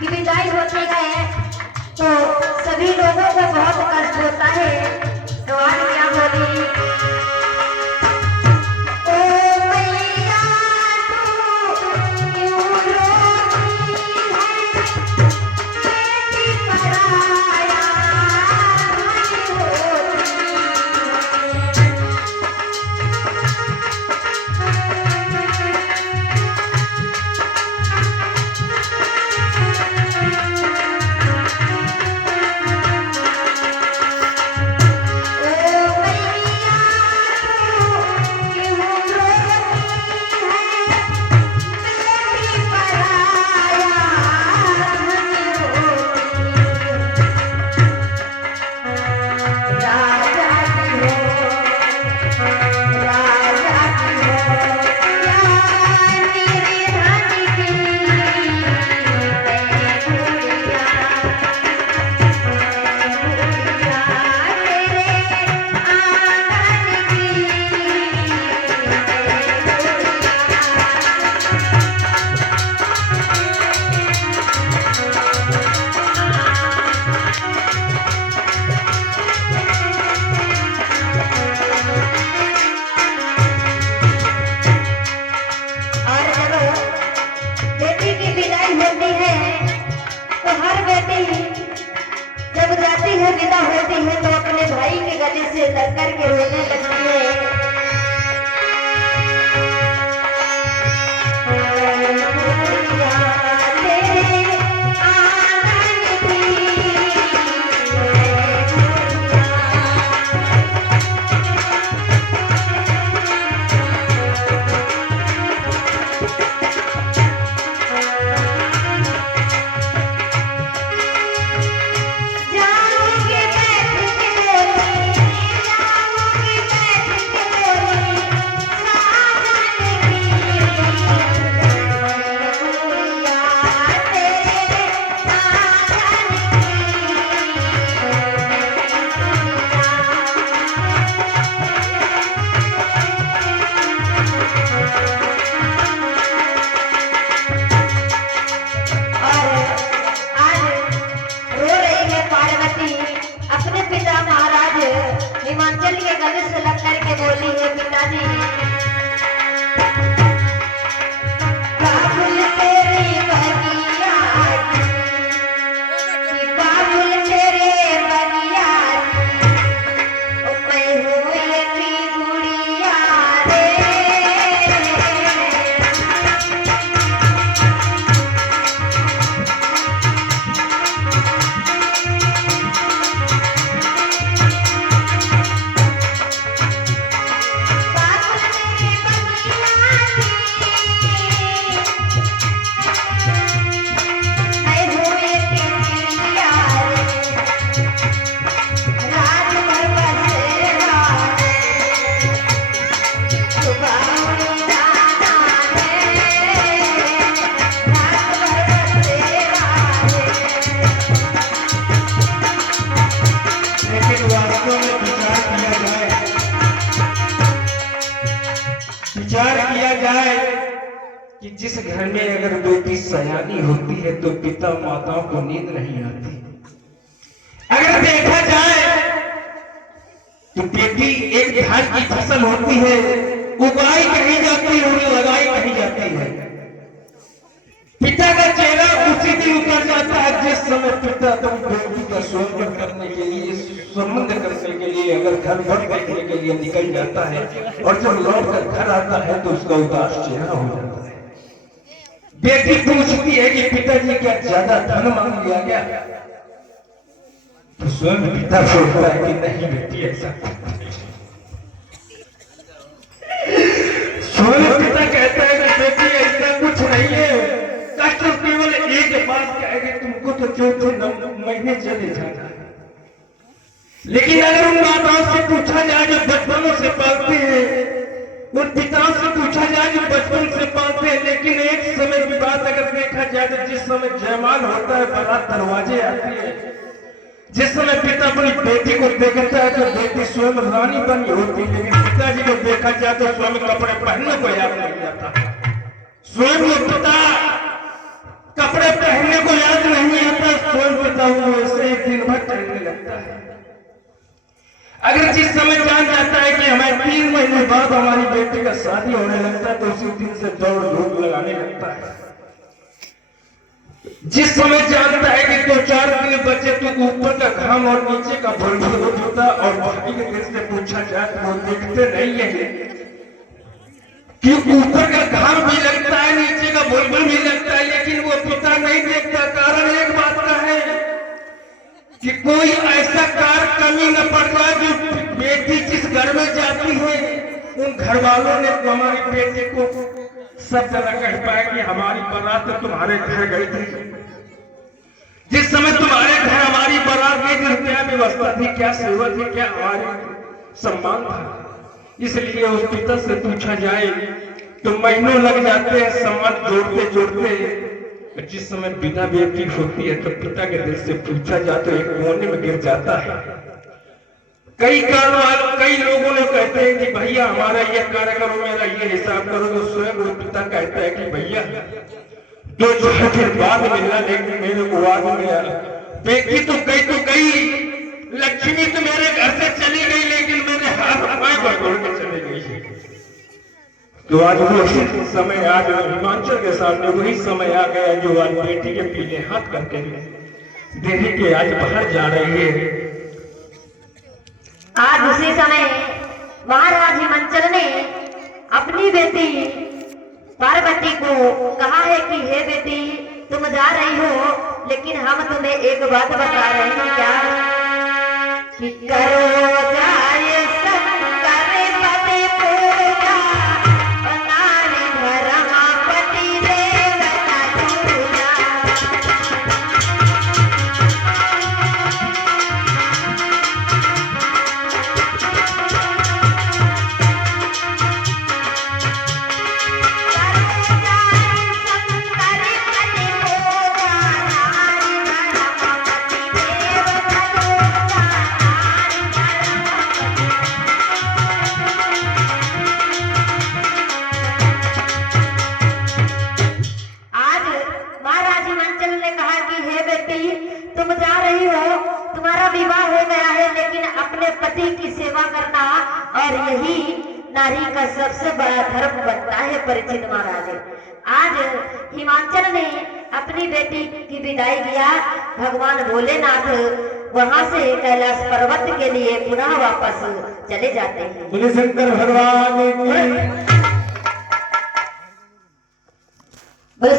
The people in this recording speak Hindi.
की विदाई होती है तो सभी लोगों को बहुत कष्ट होता है। तो आज क्या बोली, जब जाती है विदा होती है तो अपने भाई के गले से लग कर के रोने लगती है। हिमाचल के गले से लग करके बोली है, पिताजी बाबुल तेरी बगिया बाबुल तेरे बगिया मैं हुई की गुड़िया रे। विचार किया जाए कि जिस घर में अगर बेटी सयानी होती है तो पिता माताओं को नींद नहीं आती। अगर देखा जाए तो बेटी एक धान की फसल होती है, उगाई कहीं जाती है और लगाई कहीं जाती है। पिता का चेहरा उसी दिन उतर जाता है जिस समय पिता तुम बेटी का स्वयं करने के लिए, संबंध करने के लिए, अगर घर भर देखने के लिए निकल जाता है और जब लौट कर घर आता है तो उसका उदास चेहरा हो जाता है। बेटी पूछती है कि पिताजी क्या ज्यादा धन मांग लिया गया? तो स्वयं पिता सोचता है कि नहीं बेटी, ऐसा स्वयं पिता कहता है कि बेटी ऐसा कुछ नहीं है, कष्ट केवल एक बात कहेगी, तुमको तो चौथे महीने चले जाना है। लेकिन अगर उन माताओं से पूछा जाए जो बचपनों से पालते हैं, उन पिताओं से पूछा जाए जो बचपन से पालते हैं, लेकिन एक समय की बात अगर देखा जाए तो जिस समय जयमाल होता है, बारात दरवाजे आती है, जिस समय पिता अपनी बेटी को देखता है तो बेटी स्वयं रानी बनी होती है, लेकिन पिताजी को देखा जाए तो स्वयं कपड़े पहनने को याद नहीं आता। स्वयं वो पिता कपड़े पहनने को याद नहीं हूँ वैसे ही दिन भर टहलने लगता है। अगर जिस समय जान जाता है कि हमें 3 महीने बाद हमारी बेटी का शादी होने लगता है तो उसी दिन से दौड़ धूप लगाने लगता है। जिस समय जानता है कि 2-4 दिन बचे तो ऊपर का घाम और नीचे का बुलबुल होता और भाभी के दिल से पूछा जाए तो वो देखते नहीं है कि ऊपर का घाम भी लगता है नीचे का बुलबुल भी लगता है, लेकिन वो पिता नहीं देखता। कारण एक बात का है कि कोई ऐसा कार कमी न पड़ जाए जो बेटी जिस घर में जाती है उन घर वालों ने तो हमारी बेटी को सब जगह कह पाया कि हमारी बारात तो तुम्हारे घर गई थी। जिस समय तुम्हारे घर हमारी बारात गई थी क्या व्यवस्था थी, क्या सेवा थी, क्या हमारे सम्मान था। इसलिए उस पिता से पूछा जाए तो महीनों लग जाते हैं सम्मान जोड़ते जोड़ते। जिस समय बिना बेटी होती है तो पिता के दिल से पूछा जाए तो एक कोने में गिर जाता है। कई लोगों ने कहते हैं कि भैया हमारा ये कार्य करो, मेरा ये हिसाब करो, तो स्वयं वो पिता कहता है कि भैया 2-4 दिन बाद मिलना, लेकिन मेरे को आज मिला। बेटी तो गई, लक्ष्मी तो मेरे घर से चली गई, लेकिन मेरे हाथ पाए बटोर के चली गई। तो आज वो समय, आज हिमांचल के सामने वही समय आ गया जो आज बेटी के पीले हाथ करके देने के आज बाहर जा रही है। आज उसी समय महाराज हिमांचल ने अपनी बेटी पार्वती को कहा है कि हे बेटी तुम जा रही हो, लेकिन हम तुम्हें एक बात बता रहे हैं क्या कि करो जाय शंकर पति पूजा, नारी धर्म पति देवता पूजा। तुम जा रही हो, तुम्हारा विवाह हो गया है, लेकिन अपने पति की सेवा करना और यही नारी का सबसे बड़ा धर्म बनता है परीक्षित महाराज। आज हिमांचल ने अपनी बेटी की विदाई किया। भगवान भोलेनाथ वहां से कैलाश पर्वत के लिए पुनः वापस चले जाते हैं। बोले शंकर भगवान की